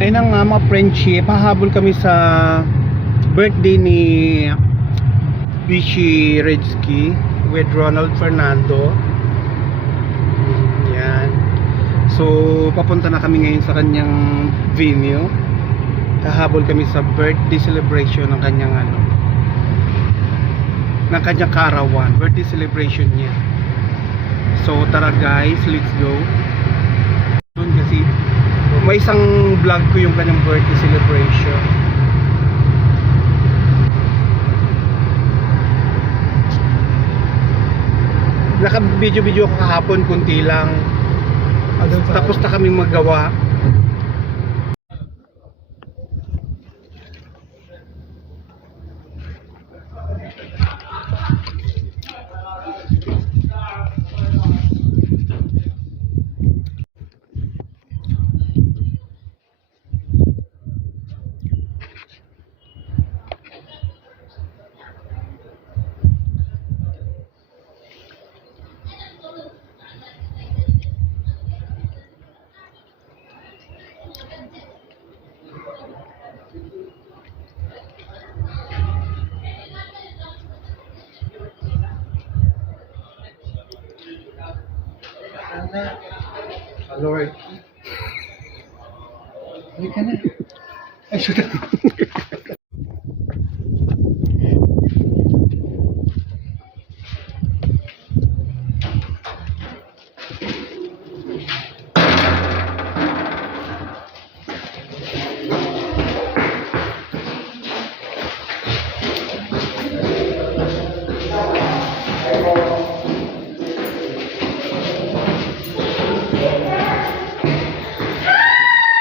Ayun na nga mga friendship, hahabol kami sa birthday ni Vichy Redsky with Ronald Fernando. Yan. So, papunta na kami ngayon sa kanyang venue. Hahabol kami sa birthday celebration ng kanyang ng kanyang karawan. Birthday celebration niya. So, tara guys, let's go. Doon kasi may isang vlog ko yung kanyang birthday celebration. Naka-video ako kahapon, kunti lang. Tapos na kaming magawa. Lord. Hindi ka na. Ay, shoot.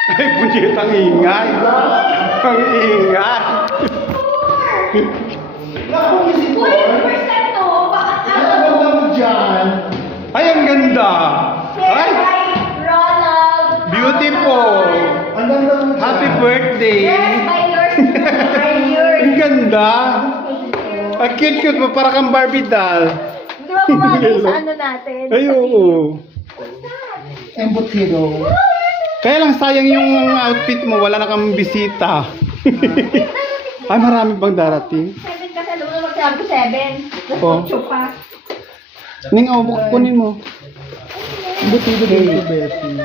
Ay, punyet, ang ingay. Ang ingay. Uy, first time to. Bakit Ang ganda mo dyan. Ay, ang ganda. Ay, Hi, Ronald. beautiful. Ang ganda mo dyan. Happy birthday. Yes, by yours. By yours. Ang ganda. Thank you. Ang cute-cute mo, para kang Barbie doll. Di ba bumagay sa ano natin? Ay, Sa oo. Embutido. Kaya lang sayang yung outfit mo, wala na kang bisita. Ay, marami bang darating? 7 ka sa loob, magsabi ko 7. Oh. Tapos pa. Ning, kunin mo. Embutido din ito, Betty.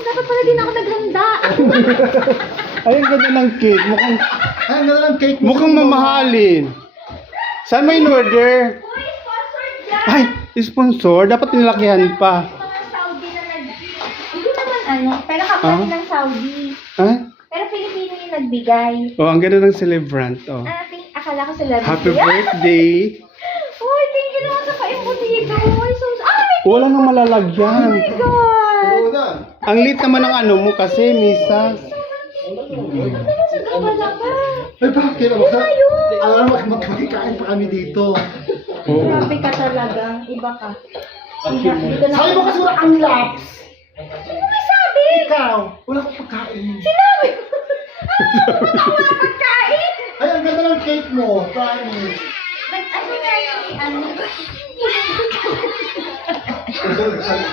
Dapat pala din ako naghanda. Ay, ang ganda ng cake. Ay, ang ganda ng cake mo. Mukhang mamahalin. Saan mo in-order? Uy, sponsored yan. Ay, sponsor. Dapat nilakihan pa. Mga Saudi na hindi naman ano, pero kapatid ng Saudi. Ay? Pero Pilipino yung nagbigay. Oh, ang ganda ng celebrant. Oh. Akala ko sila Happy birthday. Uy, thank you naman sa pa-embutido. Uy, so... Ay, Wala nang oh malalagyan. my God! Ang lit naman ng ano mo kasi, Misa. Wala pa. Ay, bakit? Yun na yun. Alam mo, magkakain pa kami dito. Oo. Grabe ka talaga. Iba ka. Dito na. Sabi mo kasi wala kang laps. Sino may sabi? Ikaw, wala kang pagkain. Sinabi mo. Ano ba pagkain? Ay, ang ganda ng cake mo. Promise. Ano nga yung ano?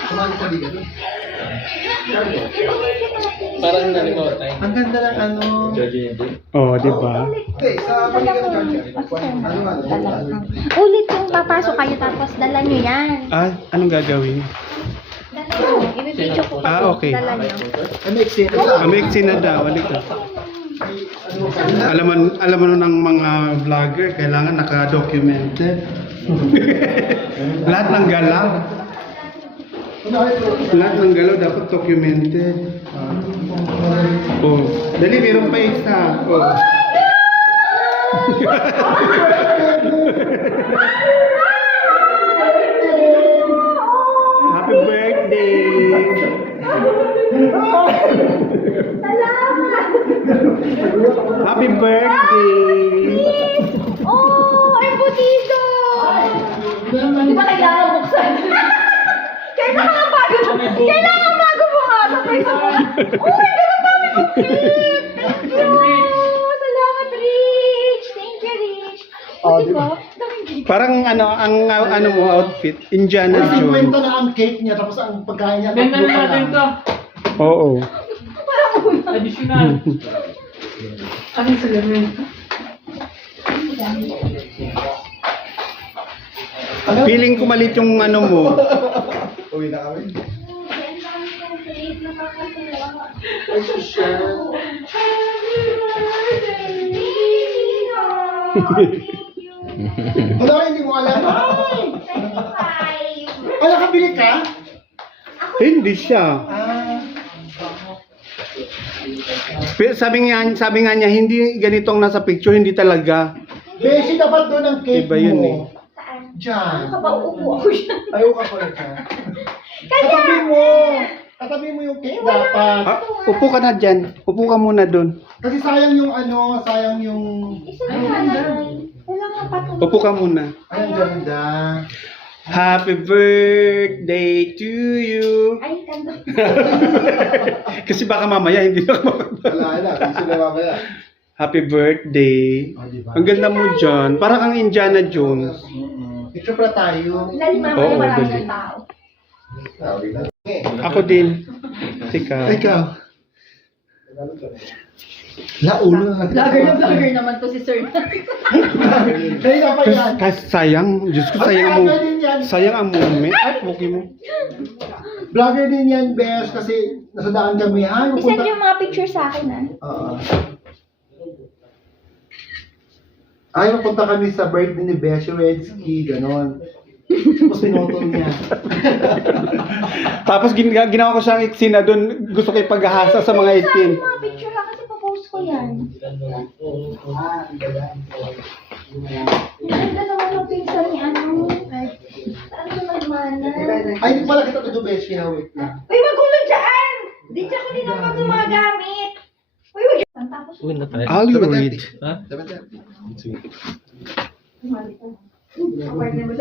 Sumali sa liga. Parang nalimutan. Ang ganda ng ano. Oh, di ba? Okay, sa paligan ng Ulit yung papasok kayo tapos dala nyo yan. Ah, anong gagawin? Dala nyo. Ibibidyo ko Ah, okay. Dala nyo. Ano exit? Amexi na daw, balik ka. Alam mo ng mga vlogger, kailangan naka-documented. Lahat ng galaw. Lahat ng galaw dapat documented. Oh, dali, meron pa isa. Oh. Happy birthday! Happy birthday! Oh, embutido! Di ba kailangan buksan? Kailangan bago bumasok may sabon. Oh my God, ang dami kong cake! Thank you! Salamat, Rich! Thank you, Rich! Oh, di ba? Daming cake. Parang ano mo outfit, Indiana Kasi kwento Jones. na ang cake niya, tapos ang pagkain niya. Benta na natin to. Oo. Parang Additional. Ano sa lamin? Feeling ko malit yung ano mo. Uwi na kami. Wala ka, hindi mo alam. Ay, nakabili ka? Hindi siya. Ah. Pero sabi nga niya, hindi ganitong nasa picture, hindi talaga. Beshi, dapat doon ang cake Iba yun mo. eh. Saan? Diyan. Ano ka ba? Uupo ako siya. Ayaw ka pala dyan. Katabi mo. Katabi mo yung cake dapat. Ah, upo ka na dyan. Upo ka muna doon. Kasi sayang yung ano, sayang yung... Isa na lang. Wala nga patong. Upo ka muna. Ay, ang ganda. Happy birthday to you. Ay, kanta. Kasi baka mamaya hindi na ako Wala na, hindi sila mamaya. Happy birthday. Oh, diba? Ang ganda mo dyan. Para kang Indiana Jones. Picture pa tayo. Dahil mamaya Oo, marami dali. ng tao. Sabi na. Ako din. Ikaw. Ikaw. Laulo na. Vlogger naman to si Sir. Kaya na pa yan. Kasi sayang. Diyos ko, sayang mo. Sayang ang moment. Ay, okay mo. Vlogger din yan, Bes, kasi nasa daan kami. Ay, I-send yung mga picture sa akin, ha? Oo. Ay, mapunta kami sa birthday ni Besh Redski, ganon. Tapos pinotol niya. Tapos ginawa ko siyang eksena doon. Gusto ko ipaghahasa sa mga itim. Sa mga picture, ha? Kasi pa-post ko yan. Ang ganda naman yung picture ni ano. Saan ko nagmana? Ay, hindi pala kita to Besh, kinawit na. Uy, magulo dyan! Di dyan ko din naman yung mga gamit. Uy, wag dyan. Tapos, Uwi na tayo. I'll read. Ha? Dapat yan.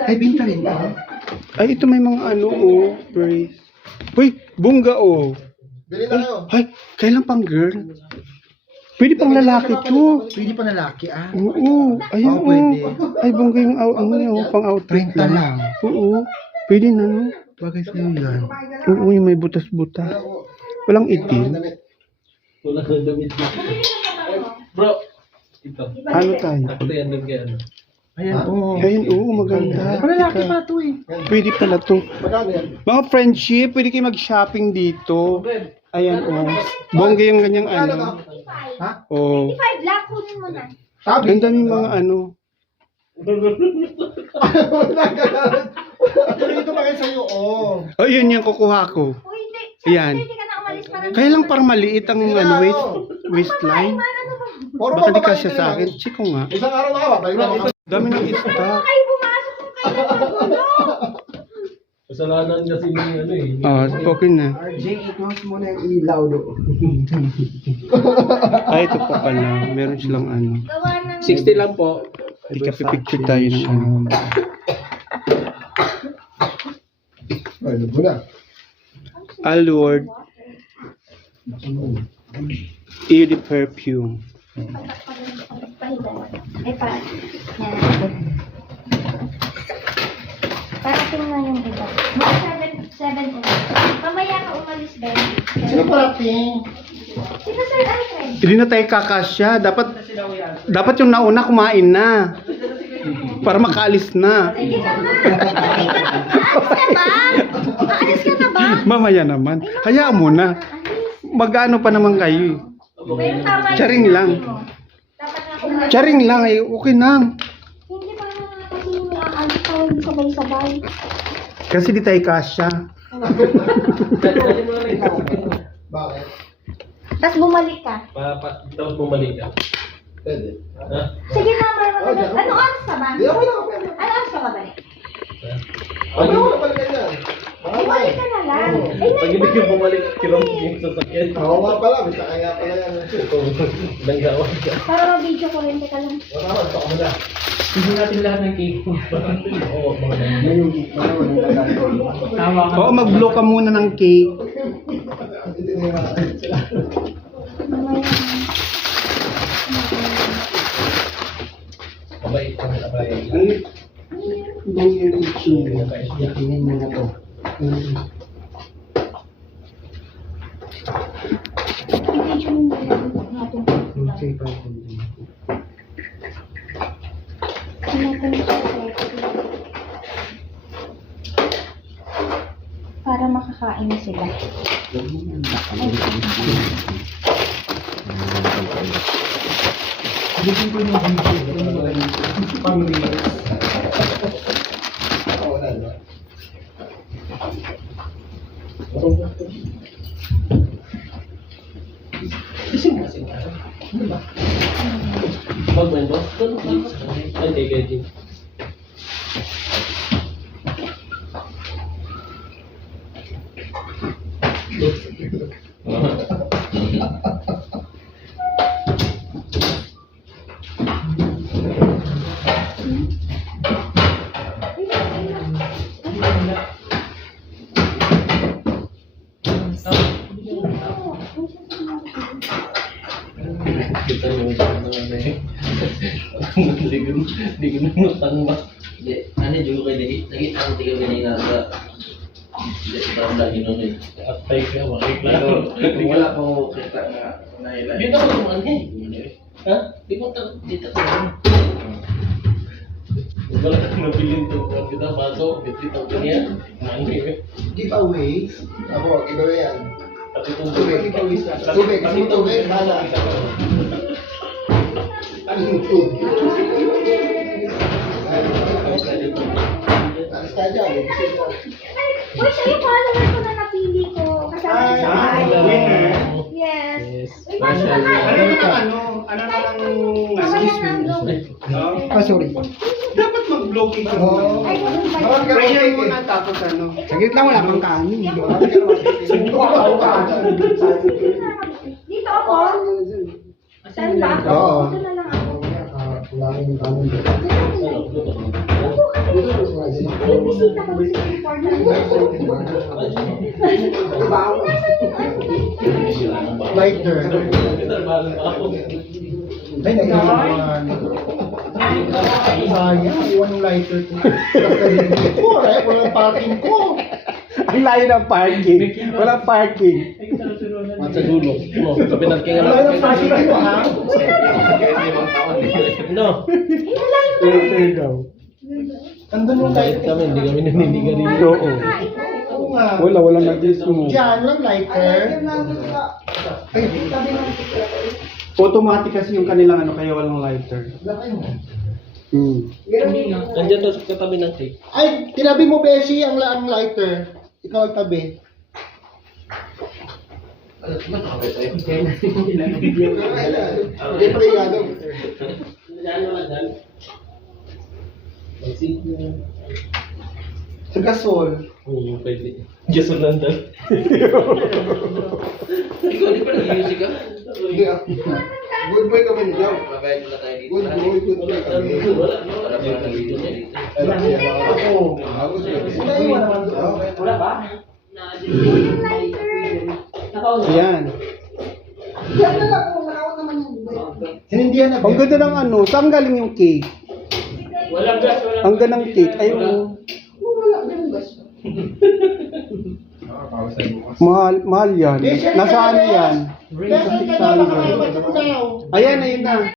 ay, binta rin ba? Ay, ito may mga ano, oh. Praise. Uy, bungga, oh. Bili na kayo. Ay, kailan pang girl? Pwede pang lalaki to. Pwede pa lalaki, ah. Oo, ayun, Oh, pwede. Ay, bungga yung ano yun, pang outfit 30 lang. Oo, pwede na, no? Bagay sa'yo yan. Oo, yung may butas-butas. Walang itim. Wala na damit dito. Bro, ito. Ano tayo? Ako yan doon kaya ano. Ayan, oo. Ayun, oo, maganda. Lalaki pa to eh. Pwede pala to. Magkano yan? Mga friendship, pwede kayo mag-shopping dito. Ayan, oh. Bongga yung ganyang ano. Ha? Oh. 25 lang, kunin mo na. Sabi. Ganda yung mga ano. Tuloy ito bagay sa'yo, oh. Oh, yun yung kukuha ko. Uy, hindi. Ayan. Hindi ka na umalis para. Kaya lang parang maliit ang ano, waistline. Puro Baka di babae kasya na sa yan. akin. Chiko nga. Isang araw na ka ba? Balik na ako. Dami ng stock. Kayo pumasok kung kayo magulo. Kasalanan kasi ng ano eh. Oh, okay na. RJ, i-close mo na yung ilaw doon. Ay, ito pa pala. Meron silang ano. Gawa ng. 60 lang po. Di ka pipicture tayo ng ano. Ay, lubo na. Allure. Eau de perfume. Ay, pa. Yan. Parating na yung iba. Mga 7 Mamaya ka umalis, Ben. Sino parating? Sino Sir Alfred? Hindi na tayo kakasya. Dapat yung nauna kumain na. Para makaalis na. Sige na nga. Aalis ka na ba? Mamaya naman. Hayaan mo na. Mag-ano pa naman kayo eh. Pero tama yung Charing lang. sinabi mo. Dapat na umalis. Charing lang eh. Okay na. Hindi pa naman kasi yung aalis ka hindi sabay-sabay. Kasi di tayo kasya. Dali mo na rin. Bakit? Tapos bumalik ka. Tapos bumalik ka. Pwede. Ha? Sige na, meron. Ano oras ka ba? Hindi, okay lang, okay lang. Ano oras ka babalik? Okay lang, balik ka dyan. Ay, balik ka na lang. Ay, Pag hindi ka bumalik, kirong yung sasakyan. Oo nga pala, may sakay nga pala yan. Langgawan ka. para ma-video ko rin. Teka lang. Wala naman, baka mo na. Hindi natin lahat ng cake. Oo, mga Tama ka. Oo, mag-blow ka muna ng cake. Hindi nila. Mabait ka na ba? I-video Para makakain na sila. Mag-window? Ay, hindi. Kita nyo yung ano eh. Hindi ko namutang ba? Ano juga kayo nakita ko tiga kanina sa parang lagi nun eh. Atay ka, makiklaro. Wala ko kita na nailan. Dito ko naman eh. Ha? Di mo dito ko. Wala ka nabilin to. Kita pasok, dito ko niya. Mani eh. Giveaways. Ako, giveaway yan. Pati itong Tubig, giveaways na. Tubig, kasi tubig, bala. Ano yung tubig? Alas tayo dyan. Uy, siya yung follower ko na napili ko. Kasama Ay, siya sa winner. Yes. Yes. Uy, pasok ka nga. Ano na lang ano na lang excuse me. No? Sorry. Dapat mag-blocking ka Oo. muna. Ay, ganun ba yun? Pressure muna tapos ano. Saglit lang, wala kang kanin. Dito ako. Saan ba? Oo. Dito na lang ako. Wala kang kanin. Upo ka din. May bisita ko sa California. Lighter. Ay, nag-iwan. Sayang, iwan yung lighter ko. Wala, walang parking ko. Ang layo ng parking. Walang parking. At sa dulo. No, sa pinagkinga Wala yung parking ko, ha? No. Later daw. Andun yung Kahit lighter. kami, hindi kami naninigarilyo. Oo. Oo nga. Walang nag-smoke. Diyan, walang lighter. Ay, Automatic kasi yung kanilang ano kaya walang lighter. wala kayo. Nandiyan daw sa katabi ng cake. Ay, tinabi mo, Beshi, ang lighter. Ikaw ang tabi. Hindi pa rin gagawin. Sa gasol. Oo, pwede. Jason Landal. Ikaw di pa nag-music ka? Good boy kami niyo. Mabayad mo na tayo dito. Good boy kami. Wala pa nag-video niya dito. Ako. Naiwan naman doon. Wala ba? Ayan. Sinindihan na. Ang ganda ng ano, saan galing yung cake? Walang gas, walang Ang ganda ng cake. Ay, oo. Mahal yan. Nasa ano yan? Beshi, kailan ka makakapag-tulaw? Ayan, ayun na.